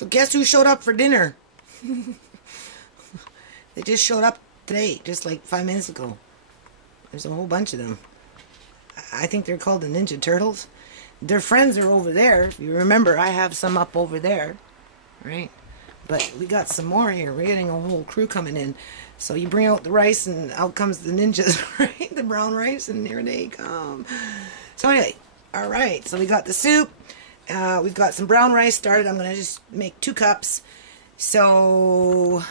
So guess who showed up for dinner? They just showed up today, just like 5 minutes ago. There's a whole bunch of them. I think they're called the Ninja Turtles. Their friends are over there. If you remember, I have some up over there, right? But we got some more here. We're getting a whole crew coming in. So you bring out the rice, and out comes the ninjas, right? The brown rice, and here they come. So anyway, all right. So we got the soup. We've got some brown rice started. I'm going to just make 2 cups. So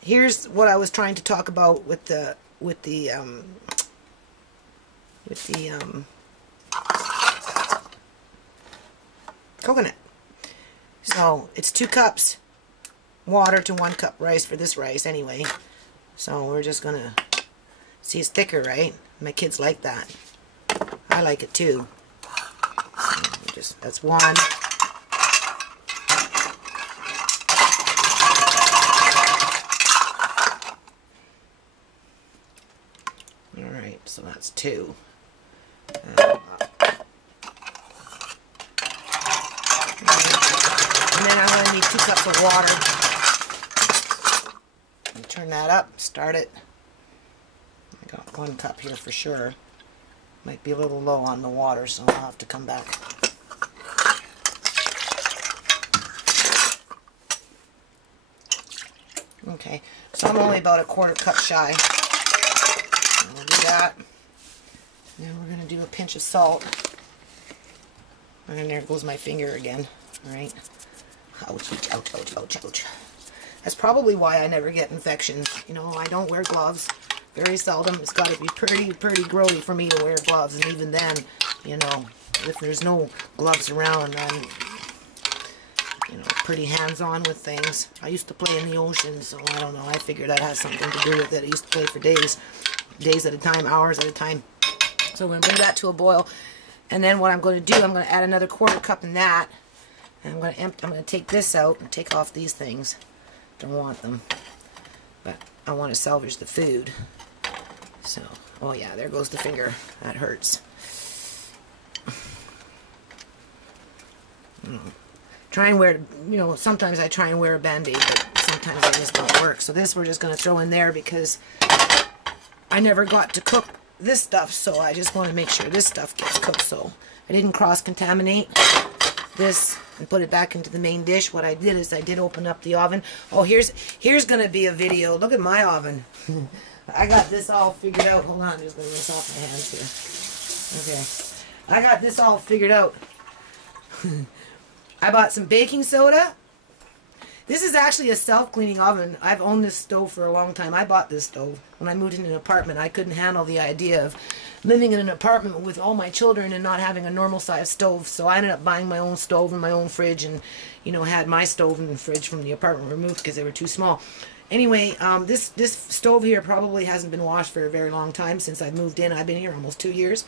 here's what I was trying to talk about with the coconut. So it's 2 cups water to 1 cup rice for this rice anyway. So we're just gonna see, it's thicker, right? My kids like that. I like it too. So that's 1. Alright, so that's 2. And then I'm going to need 2 cups of water. And turn that up, start it. I got 1 cup here for sure. Might be a little low on the water, so I'll have to come back. Okay, so I'm only about a 1/4 cup shy. We'll do that. And then we're going to do a pinch of salt. And there goes my finger again. Alright. Ouch, ouch, ouch, ouch, ouch. That's probably why I never get infections. You know, I don't wear gloves. Very seldom. It's got to be pretty grody for me to wear gloves. And even then, you know, if there's no gloves around, I'm, you know, pretty hands-on with things. I used to play in the ocean, so I don't know. I figure that has something to do with it. I used to play for days at a time, hours at a time. So we're going to bring that to a boil. And then what I'm going to do, I'm going to add another 1/4 cup in that. And I'm going to take this out and take off these things. Don't want them. But I want to salvage the food. So, oh yeah, there goes the finger. That hurts. Try and wear, you know, sometimes I try and wear a Band-Aid, but sometimes they just don't work. So this we're just going to throw in there because I never got to cook this stuff, so I just want to make sure this stuff gets cooked. So I didn't cross-contaminate this and put it back into the main dish. What I did is I did open up the oven. Oh, here's going to be a video. Look at my oven. I got this all figured out. Hold on, I'm just going to rinse off my hands here. Okay. I got this all figured out. I bought some baking soda. This is actually a self-cleaning oven. I've owned this stove for a long time. I bought this stove when I moved into an apartment. I couldn't handle the idea of living in an apartment with all my children and not having a normal-sized stove. So I ended up buying my own stove and my own fridge, and, you know, had my stove and fridge from the apartment removed because they were too small. Anyway, this stove here probably hasn't been washed for a very long time since I moved in. I've been here almost 2 years.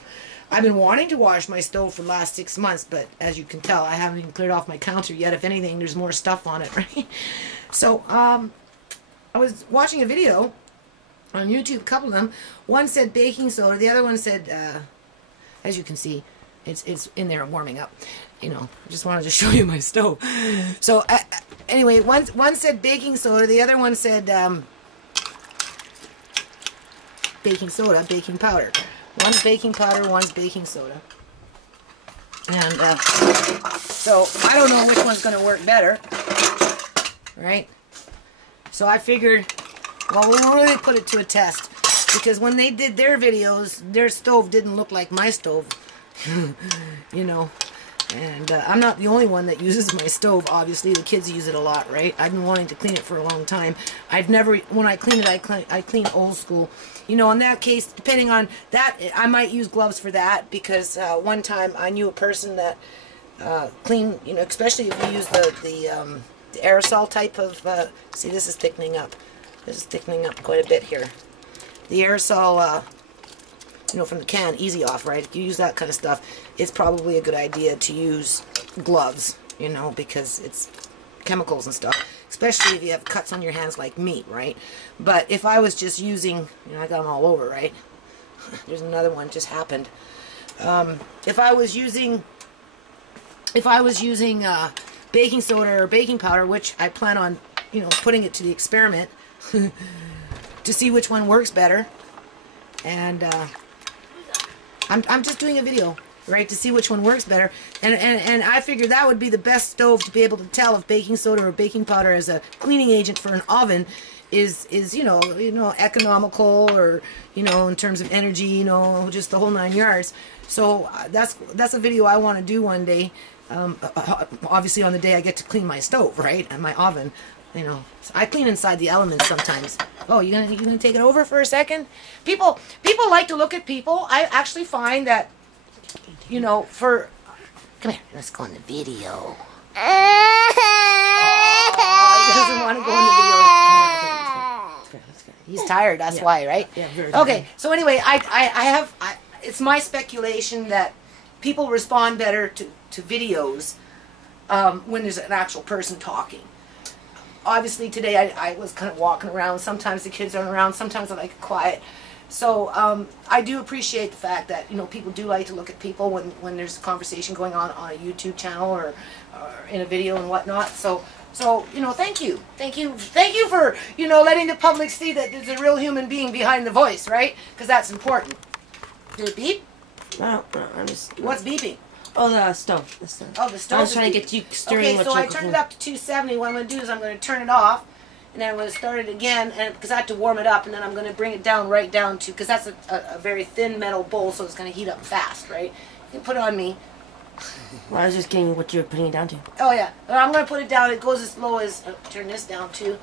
I've been wanting to wash my stove for the last 6 months, but as you can tell, I haven't even cleared off my counter yet. If anything, there's more stuff on it, right? So, I was watching a video on YouTube, a couple of them. One said baking soda, the other one said, as you can see, it's in there warming up. You know, I just wanted to show you my stove. So, anyway, one said baking soda, the other one said baking soda, baking powder. One's baking powder, one's baking soda. And so I don't know which one's going to work better, right? So I figured, well, we'll really put it to a test, because when they did their videos, their stove didn't look like my stove, you know. And I'm not the only one that uses my stove. Obviously, the kids use it a lot, right? I've been wanting to clean it for a long time. I've never, when I clean it, I clean old school. You know, in that case, depending on that, I might use gloves for that, because one time I knew a person that cleaned, you know, especially if you use the aerosol type of, see, this is thickening up. This is thickening up quite a bit here. The aerosol, you know, from the can, easy off, right? If you use that kind of stuff, it's probably a good idea to use gloves, you know, because it's chemicals and stuff, especially if you have cuts on your hands like me, right? But if I was just using, you know, I got them all over, right? There's another one just happened. If I was using baking soda or baking powder, which I plan on, you know, putting it to the experiment to see which one works better. And I'm just doing a video, right, to see which one works better. And I figured that would be the best stove to be able to tell if baking soda or baking powder as a cleaning agent for an oven is you know economical, or you know, in terms of energy, you know, just the whole 9 yards. So that's a video I want to do one day. Obviously on the day I get to clean my stove, right, and my oven. You know, so I clean inside the elements sometimes. Oh, you gonna take it over for a second? People like to look at people. I actually find that, you know, come here, let's go in the video. Oh, he doesn't want to go in the video. He's tired, that's why, right? Yeah, very tired. Okay, so anyway, it's my speculation that people respond better to videos when there's an actual person talking. Obviously today I was kind of walking around. Sometimes the kids aren't around. Sometimes I like it quiet. So I do appreciate the fact that, you know, people do like to look at people when there's a conversation going on a YouTube channel or in a video and whatnot. So you know, thank you for, you know, letting the public see that there's a real human being behind the voice, right? Because that's important. Did it beep? No, I'm just. What's beeping? Oh, the stove. Oh, the stove. I was trying to get you stirring. Okay, so I turned it up to 270. What I'm going to do is I'm going to turn it off, and then I'm going to start it again, and because I have to warm it up, and then I'm going to bring it down right down to, because that's a very thin metal bowl, so it's going to heat up fast, right? You can put it on me. Well, I was just getting what you're putting it down to. Oh yeah, I'm going to put it down. It goes as low as. Turn this down too.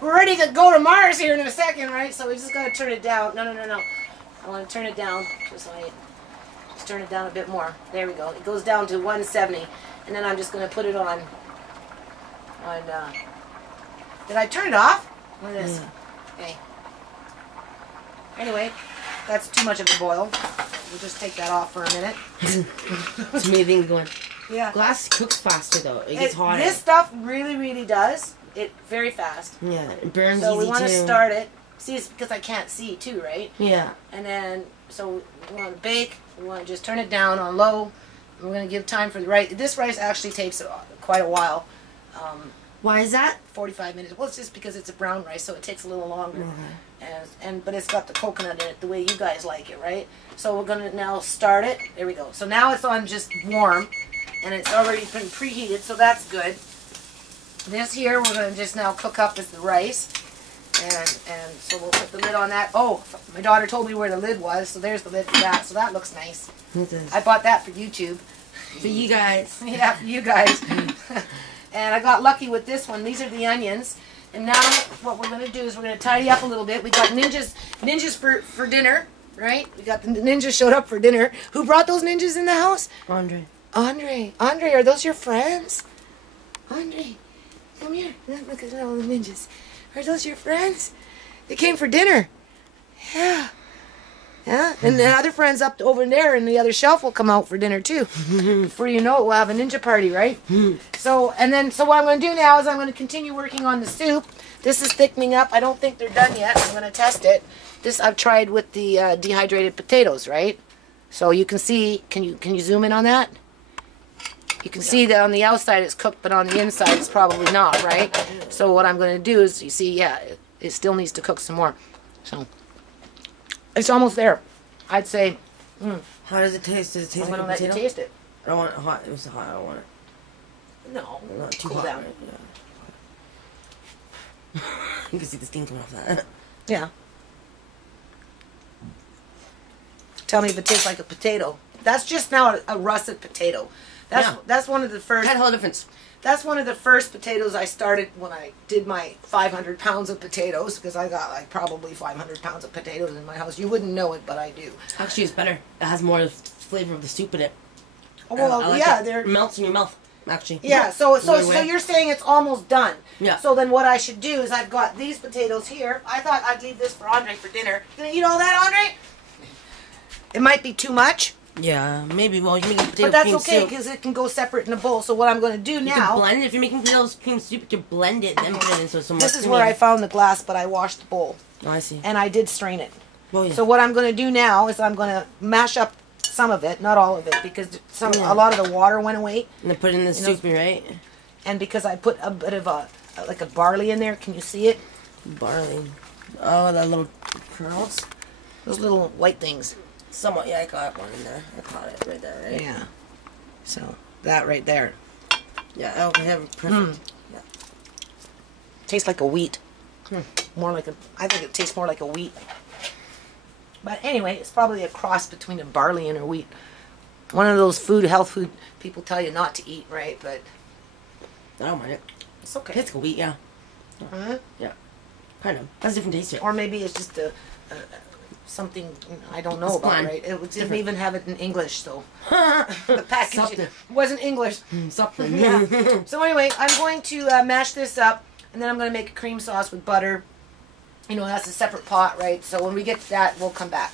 We're ready to go to Mars here in a second, right? So we just got to turn it down. No. I want to turn it down just like. Turn it down a bit more. There we go. It goes down to 170, and then I'm just going to put it on. Did I turn it off? Look at this. Yeah. Okay. Anyway, that's too much of a boil. We'll just take that off for a minute. It's amazing going. Yeah. Glass cooks faster though. It gets hotter. This stuff really does. It very fast. Yeah, it burns so easy too. we want to start it. See, it's because I can't see too, right? Yeah. And then, so we want to bake. We want to just turn it down on low. We're going to give time for the rice. This rice actually takes quite a while. Why is that? 45 minutes. Well, it's just because it's a brown rice, so it takes a little longer. But it's got the coconut in it the way you guys like it, right? So we're going to now start it. There we go. So now it's on just warm, and it's already been preheated, so that's good. This here we're going to just now cook up is the rice. And so we'll put the lid on that. Oh, my daughter told me where the lid was, so there's the lid for that. So that looks nice. I bought that for YouTube. For you guys. Yeah, for you guys. And I got lucky with this one. These are the onions. And now what we're going to do is we're going to tidy up a little bit. We got ninjas for dinner, right? We got the ninjas showed up for dinner. Who brought those ninjas in the house? Andre, are those your friends? Andre, come here. Look at all the ninjas. Are those your friends? They came for dinner. Yeah. Yeah. And the other friends up over there in the other shelf will come out for dinner too. Before you know it, we'll have a ninja party, right? So what I'm going to do now is I'm going to continue working on the soup. This is thickening up. I don't think they're done yet. I'm going to test it. This I've tried with the dehydrated potatoes, right? So you can see, can you zoom in on that? You can see that on the outside it's cooked, but on the inside it's probably not, right? So what I'm going to do is, you see, yeah, it still needs to cook some more. So it's almost there. I'd say. How does it taste? Does it taste like a potato? I'm going to let you taste it. I don't want it hot. It was hot. I don't want it. No. Not too cool hot. down. Right? Yeah. You can see the steam coming off that. Yeah. Tell me if it tastes like a potato. That's just now a russet potato. That's one of the first. Can't tell the difference. That's one of the first potatoes I started when I did my 500 pounds of potatoes, because I got like probably 500 pounds of potatoes in my house. You wouldn't know it, but I do. Actually, it's better. It has more flavor of the soup in it. Oh, well, like yeah, it melts in your mouth. Actually. Yeah. So you're saying it's almost done. Yeah. So then what I should do is I've got these potatoes here. I thought I'd leave this for Andre for dinner. Gonna eat all that, Andre? It might be too much. Yeah, maybe. Well, you're making potato but that's cream okay, soup. because it can go separate in a bowl. So what I'm going to do now... You can blend it. If you're making potato cream soup, you can blend it, then put it in so it's more This is where I found the glass, but I washed the bowl. Oh, I see. And I did strain it. Oh, yeah. So what I'm going to do now is I'm going to mash up some of it, not all of it, because Yeah. a lot of the water went away, And then put it in the soup, right? and because I put a bit of like a barley in there. Can you see it? Barley. Oh, the little kernels. Those little white things. Somewhat, yeah, I got one in there. I caught it right there, right? Yeah. So that right there Yeah, okay, perfect. Yeah. tastes like a wheat. More like I think it tastes more like a wheat. But anyway, it's probably a cross between a barley and a wheat. One of those health food people tell you not to eat, right? But I don't mind it. it's okay. Tastes like wheat, yeah. Huh? Yeah. Kind of. Has a different taste to it. Or maybe it's just something I don't know It's about, bland. right? It didn't Different. even have it in English, so the package Something. wasn't English. Something. Yeah. So anyway, I'm going to mash this up, and then I'm going to make a cream sauce with butter. You know, that's a separate pot, right? So when we get to that, we'll come back.